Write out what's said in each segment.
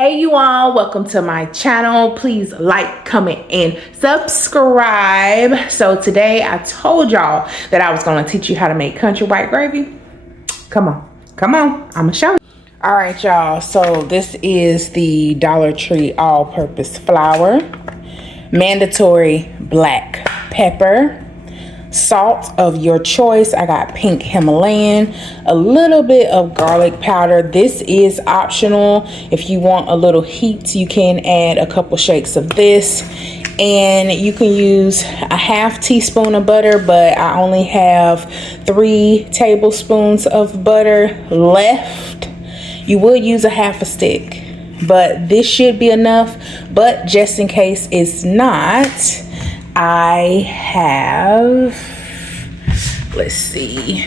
Hey you all, welcome to my channel. Please like, comment, and subscribe. So today I told y'all that I was gonna teach you how to make country white gravy. Come on, I'ma show you. All right y'all, so this is the Dollar Tree all-purpose flour, mandatory black pepper, salt of your choice. I got pink Himalayan, a little bit of garlic powder. This is optional. If you want a little heat, you can add a couple shakes of this, and you can use a half teaspoon of butter, but I only have 3 tablespoons of butter left. You would use a half a stick, but this should be enough. But just in case it's not, I have, let's see,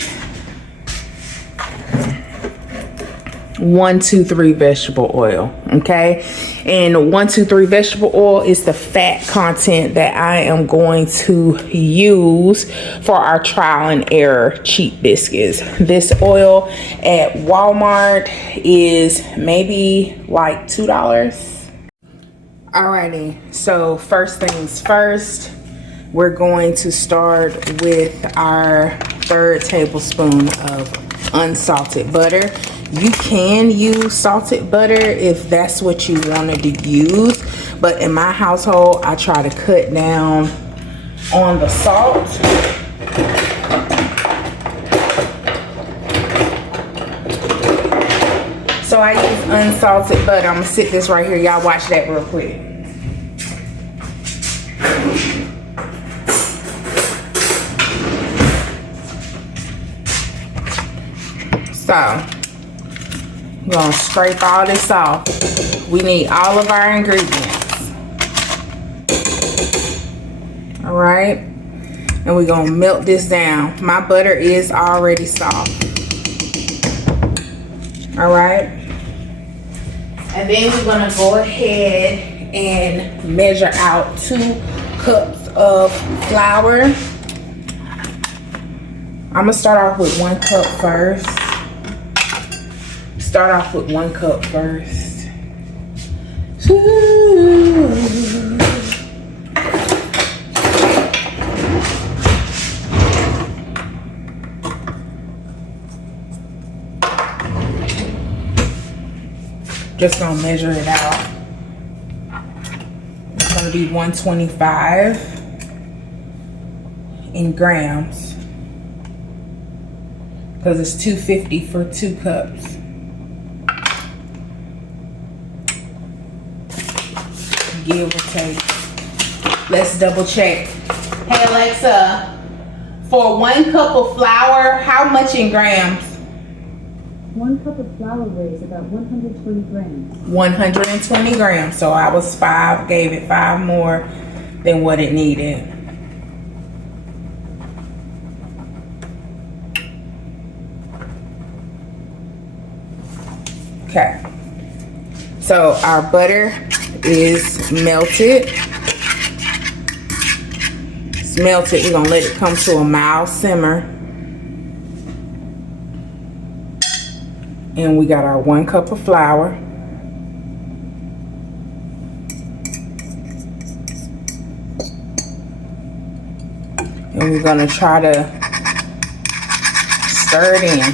1, 2, 3 vegetable oil. Okay, and 1, 2, 3 vegetable oil is the fat content that I am going to use for our trial and error cheap biscuits. This oil at Walmart is maybe like $2. Alrighty, so first things first, we're going to start with our 3rd tablespoon of unsalted butter. You can use salted butter if that's what you wanted to use, but in my household, I try to cut down on the salt. So I use unsalted butter. I'm gonna sit this right here. Y'all watch that real quick. So, we're gonna scrape all this off. We need all of our ingredients. All right, and we're gonna melt this down. My butter is already soft. All right. And then we're gonna go ahead and measure out 2 cups of flour. I'm gonna start off with 1 cup first. Ooh. Just gonna measure it out. It's gonna be 125 in grams because it's 250 for 2 cups. Give or take. Let's double check. Hey Alexa, for 1 cup of flour, how much in grams? 1 cup of flour weighs about 120 grams. 120 grams. So I was gave it 5 more than what it needed. Okay. So our butter is melted. It's melted. We're gonna let it come to a mild simmer. And we got our 1 cup of flour. And we're gonna try to stir it in.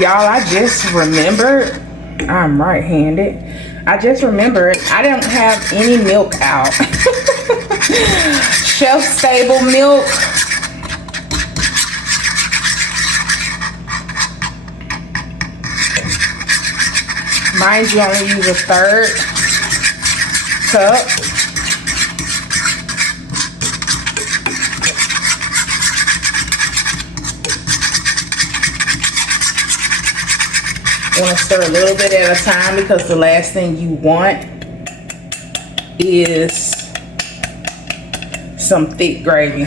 Y'all, I just remembered, I'm right-handed. I just remembered I don't have any milk out. Shelf-stable milk. Mind you, only use a 1/3 cup. You want to stir a little bit at a time because the last thing you want is some thick gravy.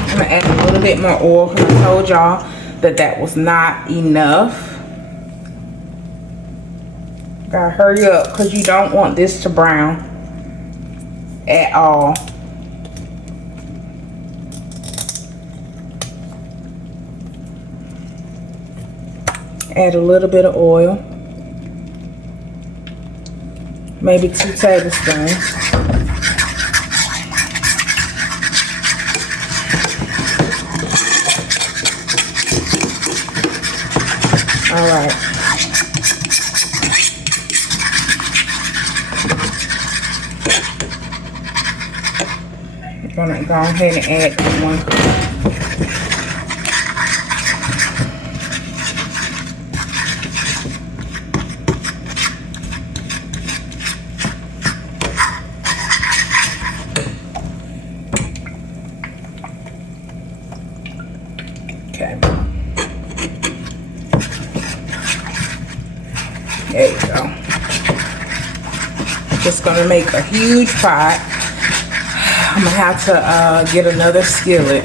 I'm gonna add a little bit more oil because I told y'all that was not enough. Gotta hurry up because you don't want this to brown at all. Add a little bit of oil. Maybe 2 tablespoons. All right. I'm gonna go ahead and add that 1 cup. Okay. There you go. Just gonna make a huge pot. I'm gonna have to get another skillet.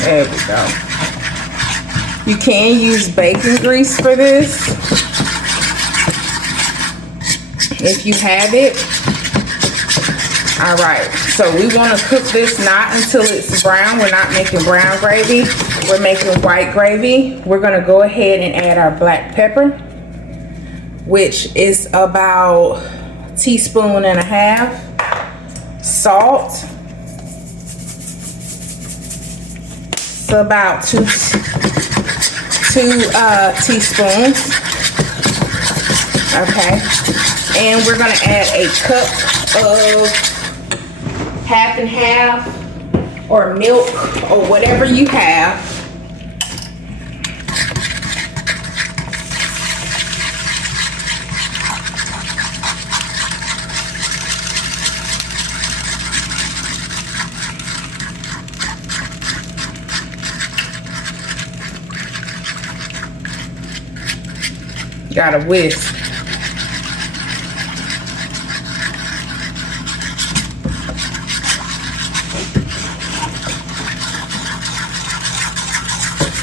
There we go. You can use bacon grease for this if you have it. All right, so we want to cook this not until it's brown. We're not making brown gravy. We're making white gravy. We're gonna go ahead and add our black pepper, which is about 1.5 teaspoons. Salt, so about 2 teaspoons. Okay, and we're gonna add a cup of half and half or milk or whatever you have. Got a whisk.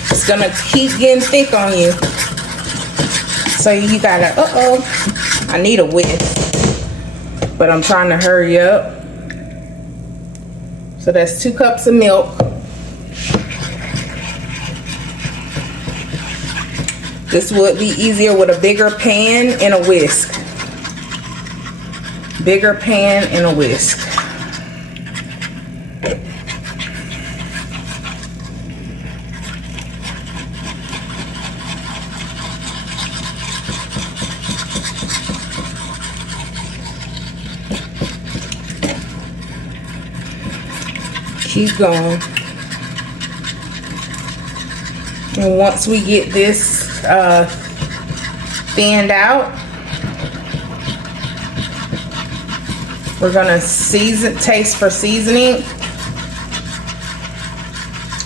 It's gonna keep getting thick on you. So you gotta, I need a whisk, but I'm trying to hurry up. So that's 2 cups of milk. This would be easier with a bigger pan and a whisk. Bigger pan and a whisk. Keep going. And once we get this thinned out, we're gonna taste for seasoning.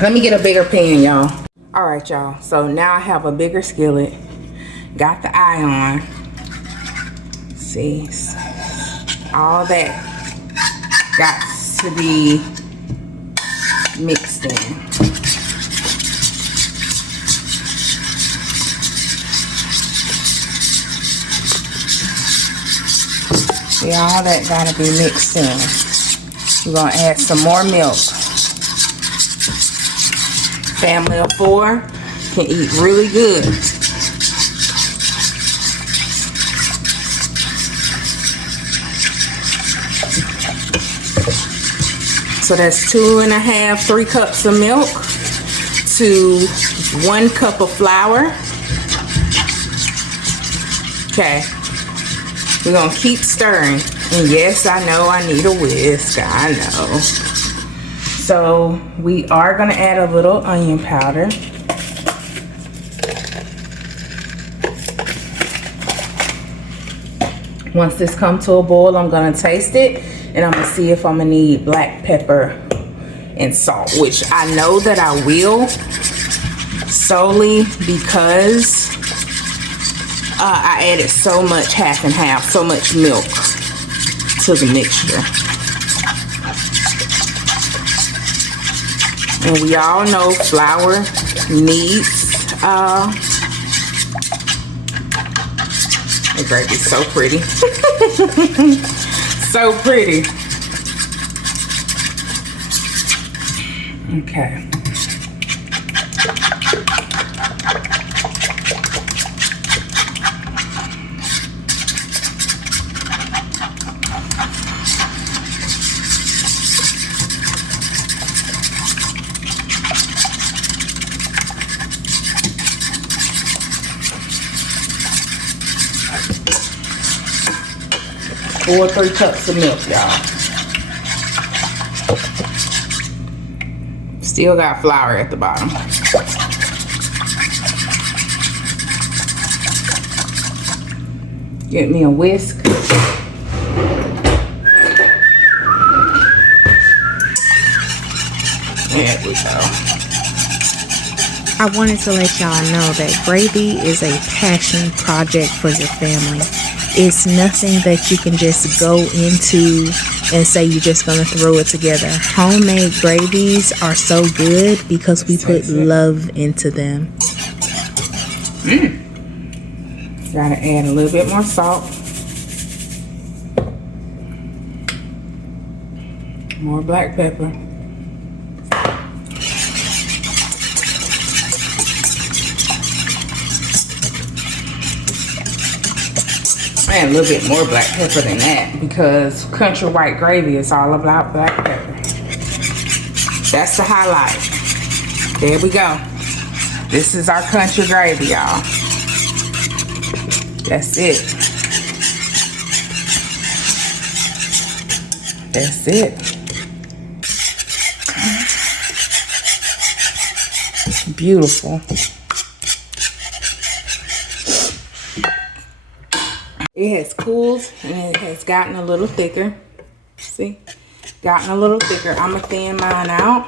Let me get a bigger pan, y'all. All right, y'all, so now I have a bigger skillet. Got the eye on. See, all that got to be mixed in. Yeah, all that gotta be mixed in. We're gonna add some more milk. Family of 4 can eat really good. So that's 2.5, 3 cups of milk to 1 cup of flour. Okay. We're gonna keep stirring. And yes, I know I need a whisk, I know. So we are gonna add a little onion powder. Once this comes to a boil, I'm gonna taste it and I'm gonna see if I'm gonna need black pepper and salt, which I know that I will, solely because I added so much half and half, so much milk to the mixture. And we all know flour needs, the gravy's so pretty. So pretty. Okay. full 3 cups of milk, y'all. Still got flour at the bottom. Get me a whisk. There we go. I wanted to let y'all know that gravy is a passion project for your family. It's nothing that you can just go into and say you're just going to throw it together. Homemade gravies are so good because we put love into them. Gotta add a little bit more salt. More black pepper. And a little bit more black pepper than that, because country white gravy is all about black pepper. That's the highlight. There we go. This is our country gravy, y'all. That's it. That's it. Beautiful. It has cooled and it has gotten a little thicker. See? Gotten a little thicker. I'm going to thin mine out.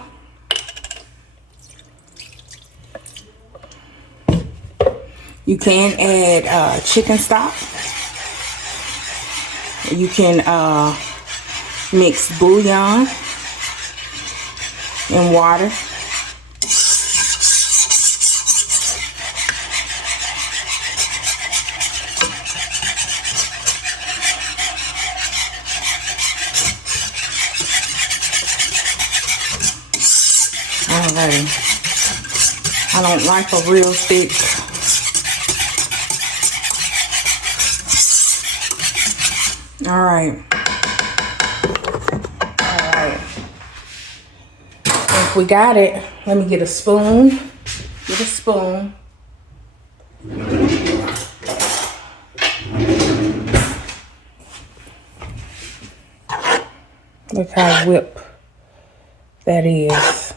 You can add chicken stock. You can mix bouillon and water. Alrighty. I don't like a real thick. Alright. If we got it, let me get a spoon. Get a spoon. Look how whipped that is.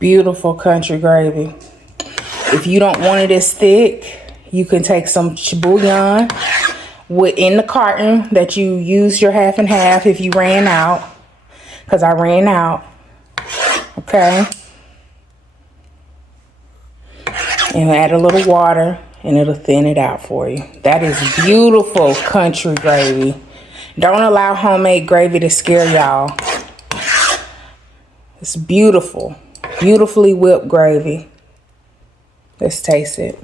Beautiful country gravy. If you don't want it as thick, you can take some bouillon in the carton that you used your half and half if you ran out. Because I ran out. Okay. And add a little water and it'll thin it out for you. That is beautiful country gravy. Don't allow homemade gravy to scare y'all. It's beautiful. Beautifully whipped gravy. Let's taste it.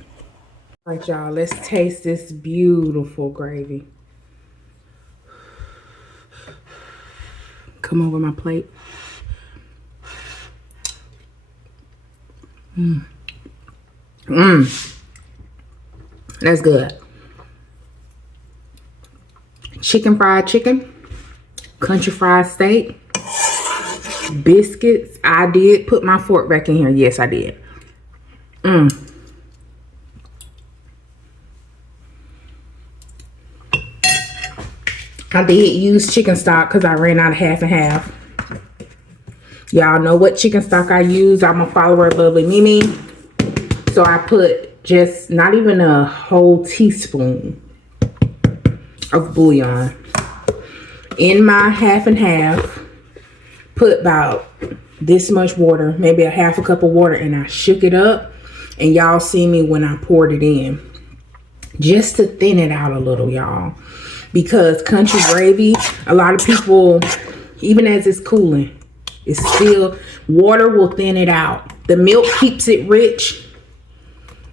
All right, y'all. Let's taste this beautiful gravy. Come over my plate. That's good. Chicken fried chicken. Country fried steak. Biscuits. I did put my fork back in here. Yes, I did. I did use chicken stock because I ran out of half and half. Y'all know what chicken stock I use. I'm a follower of Lovely Mimi. So I put just not even a whole teaspoon of bouillon in my half and half. Put about this much water, maybe a half a cup of water, and I shook it up. And y'all see me when I poured it in. Just to thin it out a little, y'all. Because country gravy, a lot of people, even as it's cooling, it's still, water will thin it out. The milk keeps it rich.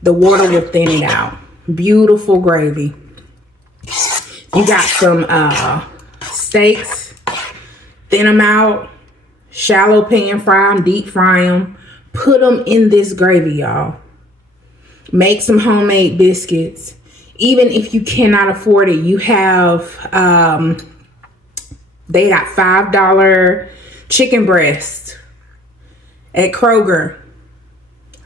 The water will thin it out. Beautiful gravy. You got some steaks, thin them out. Shallow pan fry them, deep fry them. Put them in this gravy, y'all. Make some homemade biscuits. Even if you cannot afford it, you have, they got $5 chicken breast at Kroger.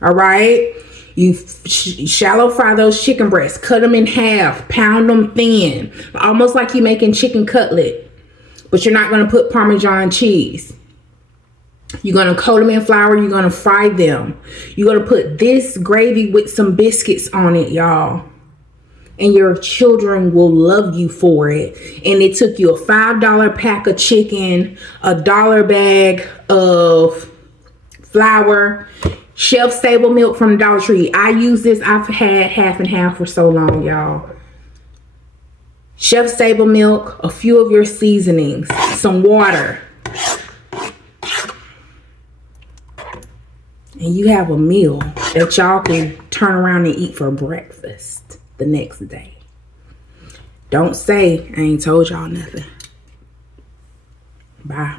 All right. You shallow fry those chicken breasts. Cut them in half. Pound them thin. Almost like you're making chicken cutlet. But you're not going to put Parmesan cheese. You're going to coat them in flour. You're going to fry them. You're going to put this gravy with some biscuits on it, y'all. And your children will love you for it. And it took you a $5 pack of chicken, a $1 bag of flour, shelf stable milk from Dollar Tree. I use this. I've had half and half for so long, y'all. Shelf stable milk, a few of your seasonings, some water. And you have a meal that y'all can turn around and eat for breakfast the next day. Don't say I ain't told y'all nothing. Bye.